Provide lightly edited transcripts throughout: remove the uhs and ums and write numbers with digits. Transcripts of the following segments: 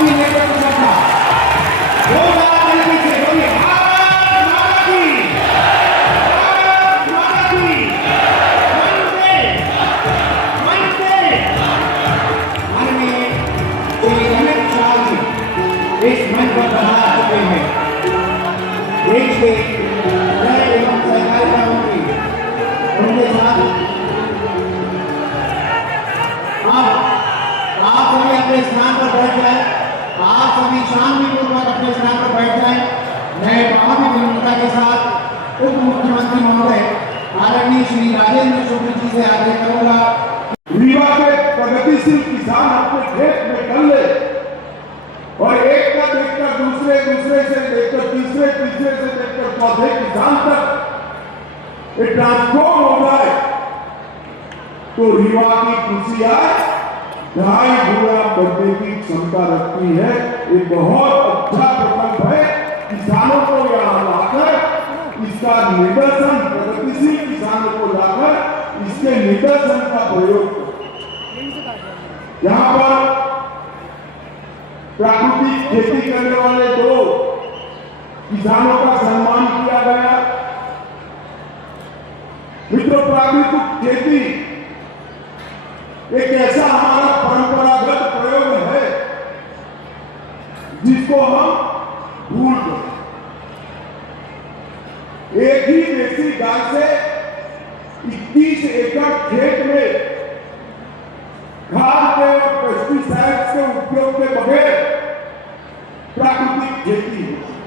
की नेतृत्व करता इस मंच पर बढ़ा चुके हैं। देश के नए एवं सहकारिता मंत्री उनके साथ आप सभी अपने स्थान पर बैठ जाए। आप सभी शांतिपूर्वक अपने स्थान पर बैठ जाए। मैं बहुत ही विनम्रता के साथ उप मुख्यमंत्री महोदय आदरणीय श्री राजेंद्र शुक्ल जी से आग्रह करूंगा, रीवा के प्रगतिशील किसान अपने खेत में कर ले और एक का देखकर दूसरे, दूसरे से देखकर तीसरे, तीसरे से देखकर चौथे किसान तक ये ट्रांसफॉर्म हो जाए तो रीवा की खुशियां 2.5 गुना बढ़ने की क्षमता रखती है। ये बहुत अच्छा प्रकल्प है। किसानों को यहाँ लाकर इसका निदर्शन, प्रगतिशील किसानों को लाकर इसके निदर्शन का प्रयोग यहाँ पर प्राकृतिक खेती करने वाले 2 किसानों का सम्मान किया गया। मित्रों, प्राकृतिक खेती एक ऐसा हमारा परंपरागत प्रयोग है जिसको हम भूल गए। एक ही देसी गाय से 21 एकड़ खेत में खाद के और पेस्टिसाइड्स के उपयोग के बगैर प्राकृतिक खेती होती है।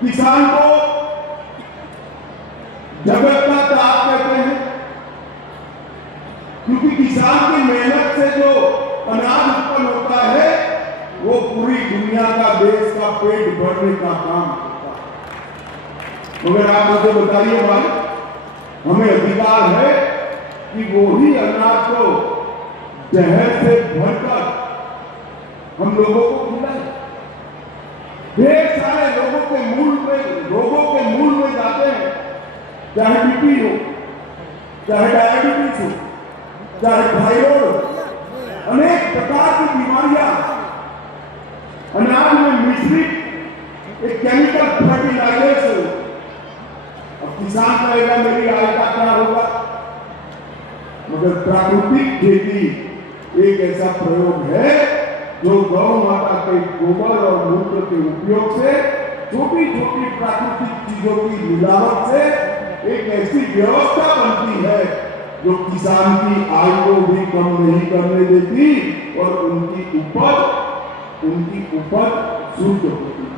किसान को जगत का ताज कहते हैं, क्योंकि किसान की मेहनत से जो अनाज उत्पन्न होता है वो पूरी दुनिया का, देश का पेट भरने का काम करता है। मगर आप मुझे बताइए भाई, हमें अधिकार है कि वो ही अनाज को जहर से भरकर हम लोगों को खिलाए। ढेर सारे लोगों के मूल में जाते हैं, चाहे बीपी हो, चाहे डायबिटीज हो, चाहे थायराइड हो, अनेक प्रकार की बीमारियां अनाज में मिश्रित एक केमिकल फर्टिलाइजर से हो। अब किसान कहेगा मेरी आय का क्या होगा? मगर प्राकृतिक खेती एक ऐसा प्रयोग है जो गौ माता के गोबर और मूत्र के उपयोग से, छोटी छोटी प्राकृतिक चीजों की मिलावट से एक ऐसी व्यवस्था बनती है जो किसान की आय को भी कम नहीं करने देती और उनकी उपज शुद्ध होती है।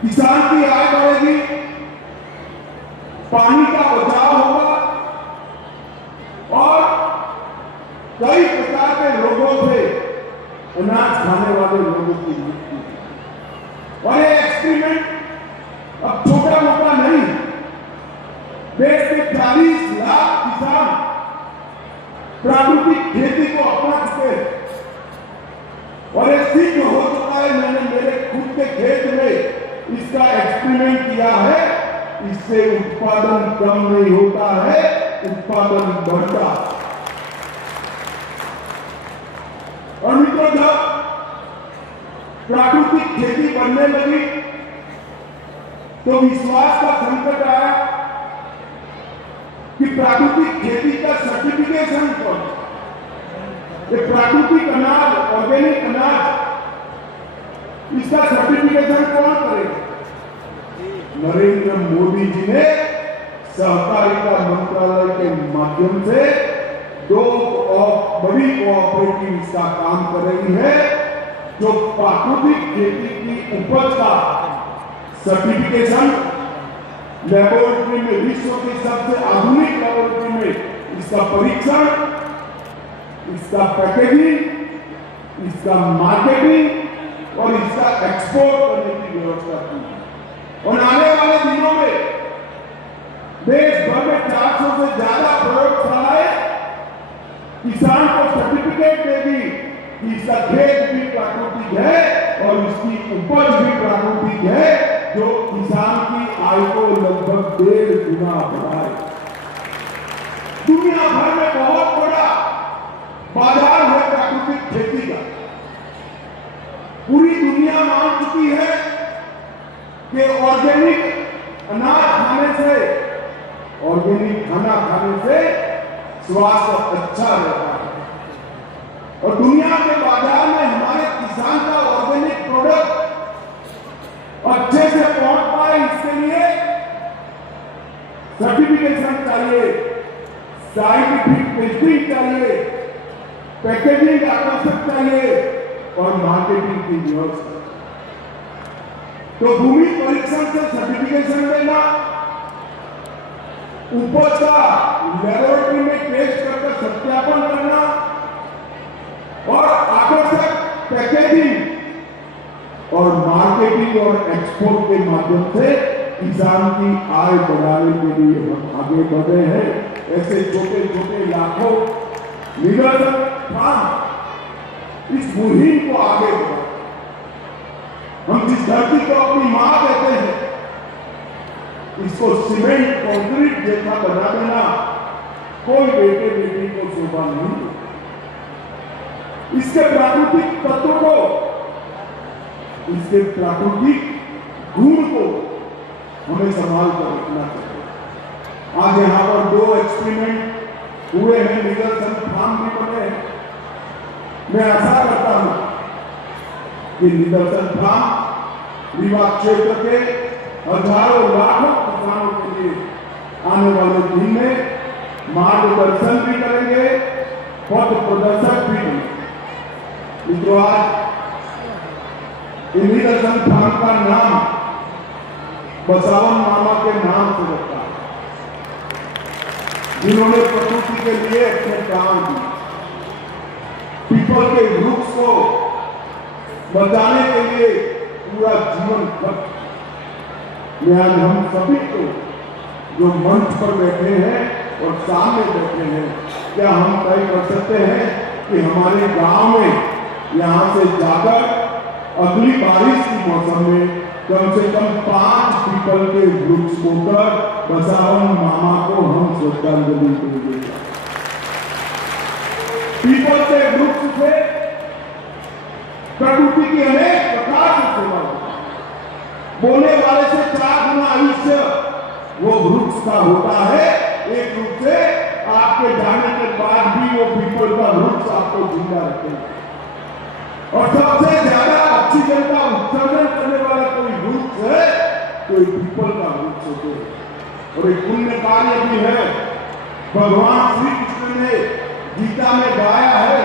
किसान की आय बढ़ेगी, पानी का बचाव होगा और कई प्रकार के रोगों से अनाज खाने वाले लोगों की मृत्यु। और ये एक्सपेरिमेंट अब छोटा मोटा नहीं, देश के 40 लाख किसान प्राकृतिक खेती को अपना चुके हैं और ये सिद्ध हो चुका है। मैंने मेरे खुद के खेत में इसका एक्सपेरिमेंट किया है। इससे उत्पादन कम नहीं होता है, उत्पादन बढ़ता है। और मित्रों, जब प्राकृतिक खेती बढ़ने लगी तो विश्वास का संकट आया कि प्राकृतिक खेती का सर्टिफिकेशन कौन? ये प्राकृतिक अनाज, ऑर्गेनिक अनाज, इसका सर्टिफिकेशन कौन करेगा? नरेंद्र मोदी जी ने सहकारिता मंत्रालय के माध्यम से 2 बड़ी कोऑपरेटिव इसका काम कर रही है जो प्राकृतिक खेती की उपज का सर्टिफिकेशन लेबोरेटरी में, विश्व की सबसे आधुनिक लेबोरेटरी में इसका परीक्षण, इसका पैकेजिंग, इसका मार्केटिंग और इसका एक्सपोर्ट करने की व्यवस्था की। और आने वाले दिनों में देश भर में 400 से ज्यादा प्रयोगशालाएं किसान को सर्टिफिकेट देगी कि इसका खेत भी प्राकृतिक है और इसकी उपज भी प्राकृतिक है, जो किसान की आय को लगभग 1.5 गुना बढ़ाए। दुनिया भर में बहुत बड़ा बाजार है प्राकृतिक खेती का। पूरी दुनिया मान चुकी है कि ऑर्गेनिक अनाज खाने से, ऑर्गेनिक खाना खाने से स्वास्थ्य अच्छा रहता है। और दुनिया के बाजार में हमारे किसान का ऑर्गेनिक प्रोडक्ट अच्छे से पहुंच पाए, इसके लिए सर्टिफिकेशन चाहिए, साइंटिफिक टेस्टिंग चाहिए, पैकेजिंग आकर्षक चाहिए और मार्केटिंग की व्यवस्था। तो भूमि परीक्षण से सर्टिफिकेशन लेना, उपज का लेबोरेटरी में टेस्ट करके सत्यापन करना और आकर्षक पैकेजिंग और मार्केटिंग और एक्सपोर्ट के माध्यम से किसान की आय बढ़ाने के लिए हम आगे बढ़े हैं। ऐसे छोटे छोटे लाखों निरंतर फार्म इस मुहिम को आगे बढ़ा। हम जिस धरती को अपनी मां कहते हैं, इसको सीमेंट कंक्रीट जैसा बना देना कोई बेटे बेटी को शोभा नहीं। इसके प्राकृतिक तत्व को, इसके प्राकृतिक गुण को हमें संभाल कर रखना चाहिए। आज यहां पर 2 एक्सपेरिमेंट हुए हैं, निदर्शन फार्म भी बने हैं। मैं आशा करता हूं कि निदर्शन फार्म रीवा क्षेत्र के हजारों लाखों किसानों के लिए आने वाले दिन में मार्गदर्शन भी करेंगे, पथ प्रदर्शक भी करेंगे। मित्रों, आज निदर्शन फार्म का नाम बसावन मामा के नाम से रखा है, जिन्होंने प्रकृति के लिए अपने काम किए, पीपल के वृक्ष को बचाने के लिए पूरा जीवन खर्च। आज हम सभी को जो मंच पर बैठे हैं और सामने बैठे हैं, क्या हम तय कर सकते हैं कि हमारे गांव में यहां से जाकर अगली बारिश की मौसम में कम से कम 5 पीपल के वृक्ष बोकर बसावन मामा को हम श्रद्धांजलि देंगे। पीपल के वृक्ष से प्रकृति की अनेक प्रकार की सेवा होती है। बोले वाले से 4 गुना आयुष्य वो वृक्ष का होता है। एक रूप से आपके जाने के बाद भी वो पीपल का वृक्ष आपको जिंदा रखेगा। और सबसे ज्यादा ऑक्सीजन का उत्सर्जन करने वाला कोई वृक्ष है, कोई पीपल का वृक्ष होते हैं। और एक पुण्य कार्य भी है। भगवान श्री कृष्ण ने गीता में गाया है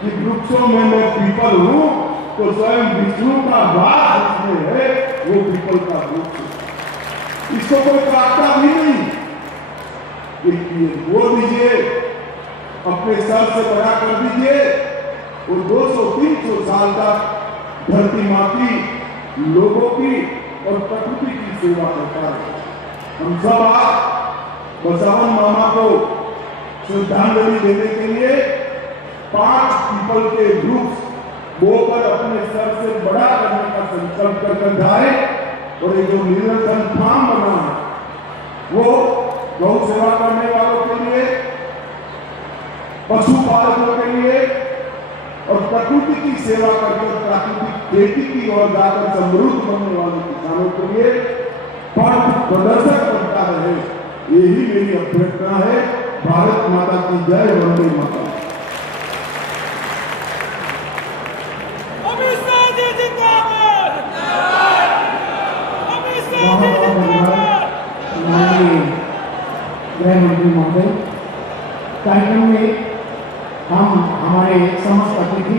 कि वृक्षों में मैं पीपल हूं, तो स्वयं विष्णु का वास इसमें है, वो पीपल का वृक्ष। इसको कोई काटता भी नहीं, वो दीजिए, अपने सर से बड़ा कर दीजिए, वो 200-300 साल तक धरती माँ की, लोगों की और प्रकृति की सेवा करता है। हम सब आज बसावन मामा को श्रद्धांजलि देने के लिए 5 पीपल के वृक्ष बोकर अपने सर से बड़ा करने का संकल्प कर जाए। और ये जो निरंतर फार्म बना है, वो गौ सेवा करने वालों के लिए, पशुपालकों के लिए और प्रकृति की सेवा करके प्राकृतिक खेती की ओर जाकर समृद्ध बनने वाले किसानों के लिए पथ प्रदर्शक बनता रहे, यही मेरी अभ्यर्थना है। भारत माता की जय, वंदे मातरम। गृह मंत्री महोदय, कार्यक्रम में हम हमारे समस्त अतिथि